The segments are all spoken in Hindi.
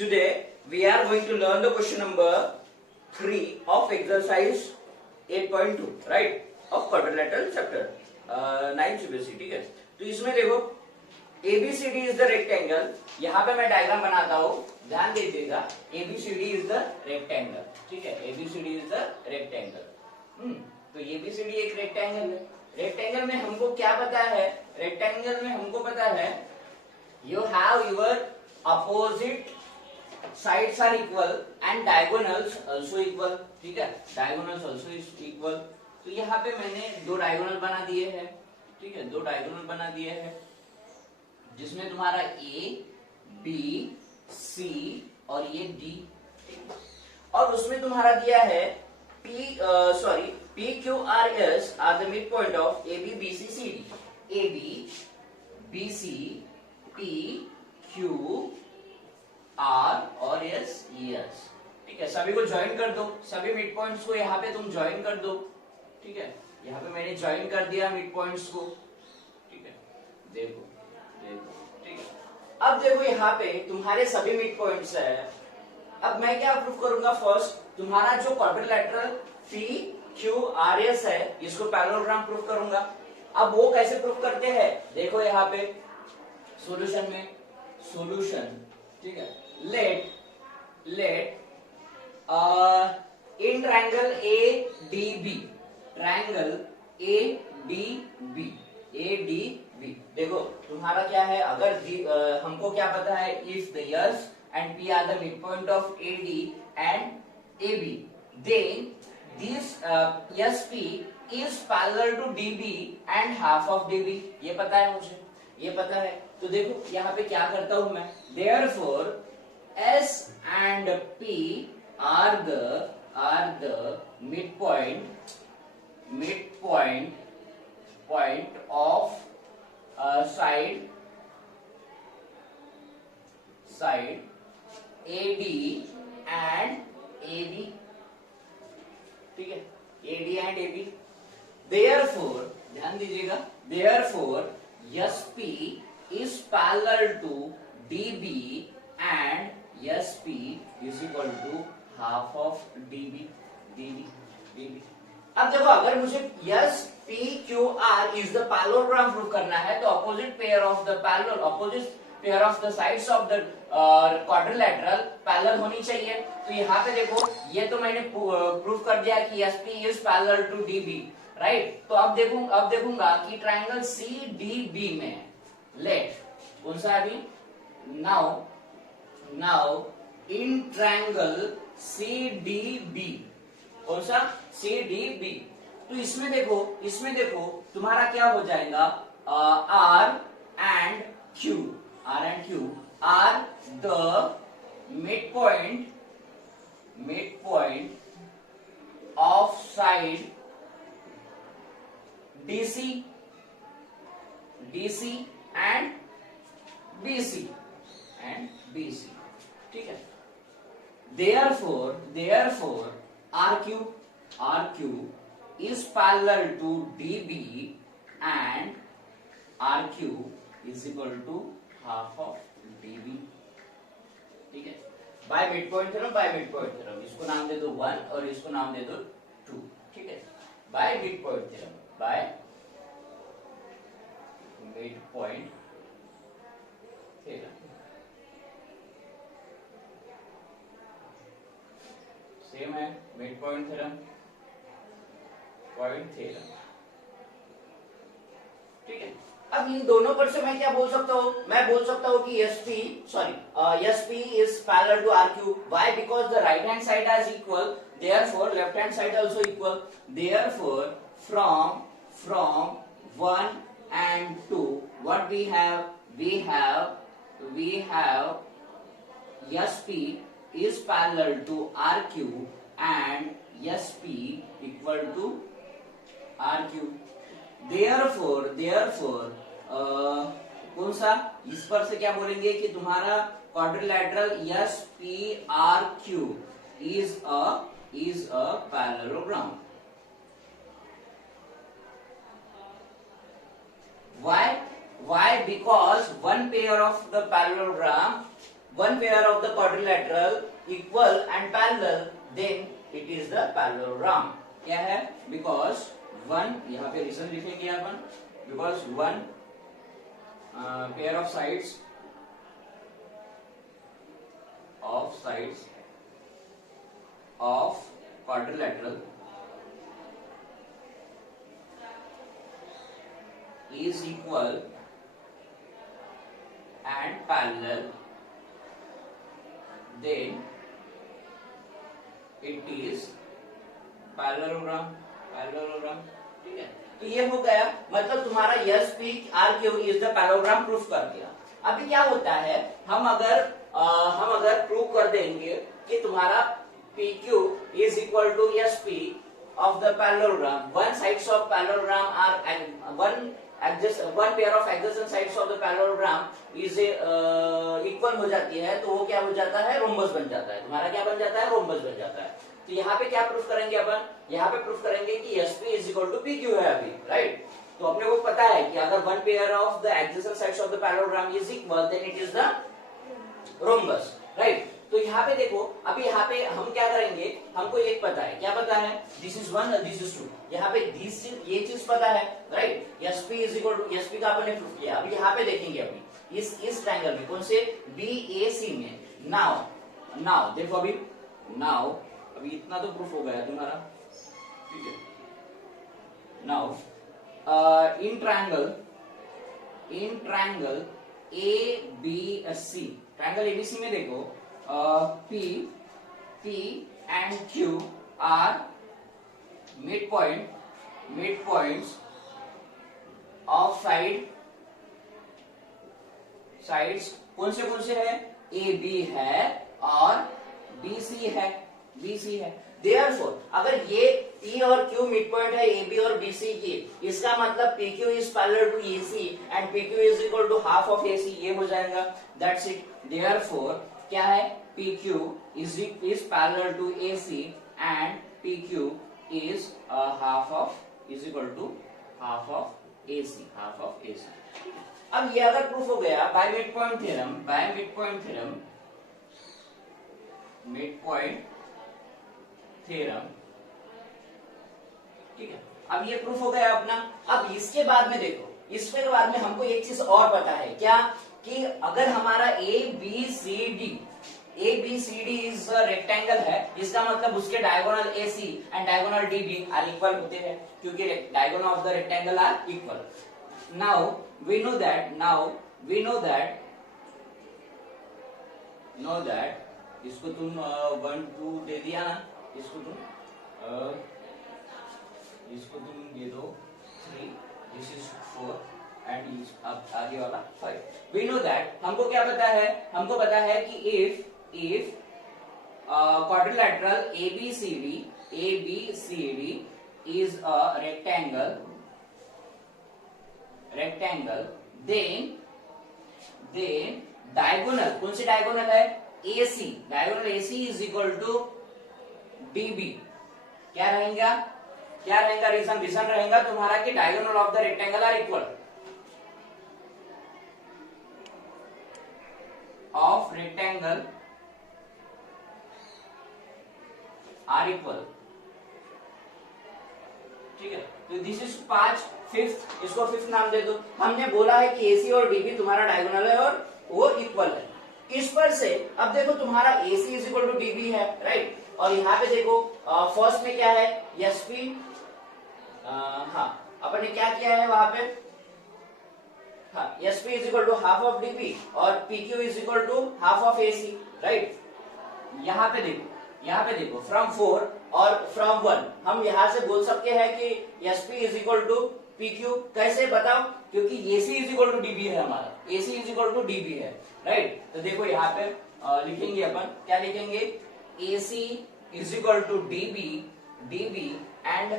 Today we are going to learn the question number 3 of exercise 8.2, right, of quadrilateral chapter 9 CBSE. ठीक है, तो इसमें देखो ABCD इज द रेक्टेंगल. यहाँ पे मैं डायग्राम बनाता हूँ, ध्यान दीजिएगा. ABCD is the rectangle. ठीक है, ABCD इज द रेक्टेंगल. तो ABCD एक रेक्टेंगल है. रेक्टेंगल में हमको क्या पता है? रेक्टेंगल में हमको पता है you have your opposite sides are equal and diagonals also equal. ठीक है, diagonals also is equal. तो यहाँ पे मैंने दो डायगोनल बना दिए हैं. ठीक है, दो डायगोनल बना दिए हैं जिसमें तुम्हारा A, B, C और ये D, और उसमें तुम्हारा दिया है P, Q, R, S are the midpoint of AB, BC, CD. AB, BC, P, Q, R और S, ES. ठीक है, सभी को ज्वाइन कर दो. सभी मिड पॉइंट्स को यहाँ पे तुम ज्वाइन कर दो. ठीक है, यहाँ पे मैंने ज्वाइन कर दिया मिड पॉइंट्स को. ठीक है, देखो. ठीक है, अब देखो यहाँ पे तुम्हारे सभी मिड पॉइंट्स है. अब मैं क्या प्रूफ करूंगा? फर्स्ट तुम्हारा जो quadrilateral P, Q, R, S है, इसको पैरेललोग्राम प्रूफ करूंगा. अब वो कैसे प्रूफ करते हैं? देखो यहाँ पे सॉल्यूशन में, सॉल्यूशन. ठीक है, let in triangle ADB, triangle ADB. देखो तुम्हारा क्या है, अगर हमको क्या पता है, if the S and P are the midpoint of AD and AB, then this SP is parallel to DB and half of DB. ये पता है मुझे, ये पता है. तो देखो यहाँ पे क्या करता हूं मैं. Therefore S and P are the midpoint of side AD and AB. ठीक है, AD and AB. Therefore ध्यान दीजिएगा, therefore SP is parallel to DB and SP is equal to half of DB. अब देखो, अगर मुझे S, P, Q, R is the parallelogram prove करना है तो opposite pair of the sides of the quadrilateral parallel होनी चाहिए. तो यहाँ पे देखो, ये तो मैंने प्रूव कर दिया कि SP is parallel to DB, right. तो अब देखूंगा कि ट्रायंगल CDB में लेट कौन सा अभी, नाउ इन ट्रायंगल CDB, कौन सा? CDB. तो इसमें देखो तुम्हारा क्या हो जाएगा, R and Q are the midpoint of side DC and BC. ठीक है, therefore RQ is parallel to DB and RQ is equal to half of DB. ठीक है, बाय मिड पॉइंट थ्योरम. इसको नाम दे दो 1 और इसको नाम दे दो 2. ठीक है, by mid point theorem. Same है, मिड पॉइंट थ्योरम. ठीक है, अब इन दोनों पर से मैं क्या बोल सकता हूँ? मैं बोल सकता हूँ कि SP is parallel to RQ. Why? Because the right hand side is equal, therefore left hand side also equal. Therefore from 1 and 2, what we have SP is parallel to RQ and SP equal to RQ. Therefore कौन सा, इस पर से क्या बोलेंगे कि तुम्हारा quadrilateral SPRQ is a parallelogram. Why? Because one pair of the parallelogram one pair of the quadrilateral equal and parallel, then it is the parallelogram. क्या है? Because one, यहाँ पे रीजन लिखेंगे अपन, because one pair of sides of quadrilateral is equal and parallel, then it is parallelogram. ठीक है, तो ये हो गया, मतलब तुम्हारा yes P R Q is the parallelogram proof कर दिया। अभी क्या होता है, हम अगर प्रूव कर देंगे कि तुम्हारा P Q is equal to S P of the parallelogram, one sides of parallelogram are one pair of adjacent sides of the parallelogram is equal हो जाती है, तो वो क्या हो जाता है? रोम्बस बन जाता है। तुम्हारा क्या बन जाता है? रोम्बस बन जाता है। तो यहाँ पे क्या प्रूफ करेंगे अपन? यहाँ पे प्रूफ करेंगे कि SP is equal to P Q है अभी, राइट? तो अपने को पता है कि अगर one pair of the adjacent sides of the parallelogram is equal, then it is the rhombus, right? तो यहाँ पे देखो, अभी यहाँ पे हम क्या करेंगे, हमको एक पता है, क्या पता है? This is one, this is two. यहाँ पे ये चीज पता है, right? SP is equal to, SP का अपन ने प्रूफ किया। अभी यहाँ पे देखेंगे, अभी इस ट्रायंगल में, कौन से? बी ए सी में। नाउ देखो, अभी इतना तो प्रूफ हो गया तुम्हारा, ठीक है? Now in triangle A B C, triangle ABC में देखो, P and Q are midpoints of sides कौन से है? A B है और B C है। Therefore, अगर ये P और Q मिड पॉइंट है AB और BC की, इसका मतलब PQ is parallel to AC and PQ is equal to half of AC, ये हो जाएगा। That's it. Therefore, क्या है? PQ is parallel to AC and PQ is equal to half of AC. अब ये अगर प्रूफ हो गया बाय मिड पॉइंट थ्योरम, ठीक है? अब ये प्रूफ हो गया अपना। अब इसके बाद में देखो, इसके बाद में हमको एक चीज और पता है, क्या? कि अगर हमारा A B C D is rectangle है, इसका मतलब उसके diagonal AC and diagonal DB are equal होते हैं, क्योंकि diagonal of the rectangle are equal. Now we know that इसको तुम 1 2 दे दिया ना, इसको तुम दे दो 3, दिस इज 4 एंड अब आगे वाला 5। वी नो दैट, हमको क्या पता है? हमको पता है कि if quadrilateral ABCD is a rectangle, then diagonal, कौन सी डायगोनल है? AC, diagonal AC is equal to DB। क्या रहेगा? रीजन रहेगा तुम्हारा कि diagonal of the rectangle are equal of rectangle are equal, ठीक है? तो दिस इज 5, 5th, इसको 5th नाम दे दो। हमने बोला है कि AC और DB तुम्हारा डायगोनल है और वो इक्वल है। इस पर से अब देखो, तुम्हारा AC is equal to DB है, राइट? और यहाँ पे देखो, फर्स्ट में क्या है? SP, हाँ, अपन ने क्या किया है वहां पे? हाँ, SP is equal to half of DB और PQ is equal to half of AC, right? यहाँ पे देखो फ्रॉम 4 और फ्रॉम 1 हम यहाँ से बोल सकते हैं कि SP is equal to PQ। कैसे बताओ? क्योंकि AC is equal to DB है हमारा, AC is equal to DB है, राइट? तो देखो यहाँ पे लिखेंगे अपन, क्या लिखेंगे? AC is equal to DB and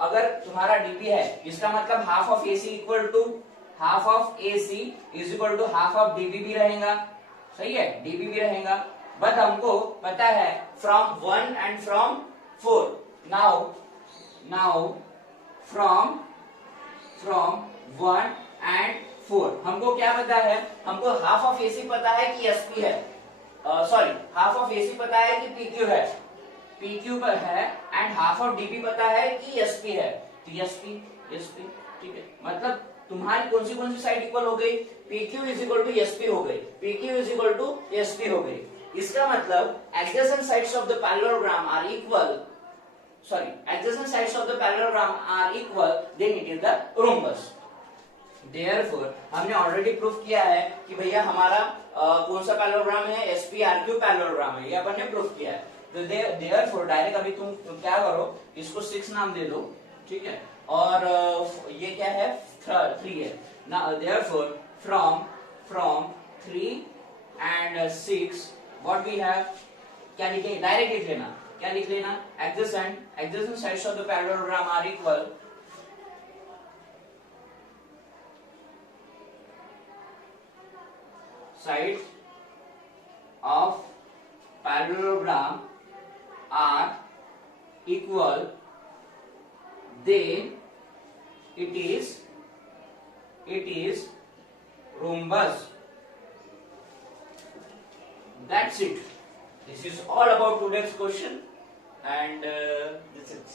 अगर तुम्हारा DB है, इसका मतलब half of AC equal to half of AC is equal to half of DB भी रहेगा, सही है? DB भी रहेगा। बट हमको पता है from 1 and from 4। Now from 1 and 4 हमको क्या पता है? हमको हाफ ऑफ AC पता है कि SP है, सॉरी हाफ ऑफ AC पता है कि PQ है, PQ पर है, एंड हाफ ऑफ DP पता है कि SP है, तो SP ठीक है। मतलब तुम्हारी कौन सी साइड इक्वल हो गई, PQ is equal to SP हो गई, PQ is equal to SP हो गई। इसका मतलब adjacent sides of the parallelogram are equal, sorry, adjacent sides of the parallelogram are equal, then it is the rhombus. Therefore हमने ऑलरेडी प्रूफ किया है कि भैया हमारा कौन सा पैरेललोग्राम है, SPRQ पैरेललोग्राम है, ये अपन ने प्रूफ किया है। तो therefore डायरेक्ट अभी तुम क्या करो, इसको 6 नाम दे दो, ठीक है, और ये क्या है 3 है ना। therefore from 3 and 6 what we have, क्या लिखे, डायरेक्ट लिख लेना, क्या लिख लेना, adjacent sides of the parallelogram are equal, sides of parallelogram are equal, then it is rhombus. That's it. This is all about today's question, and that's it.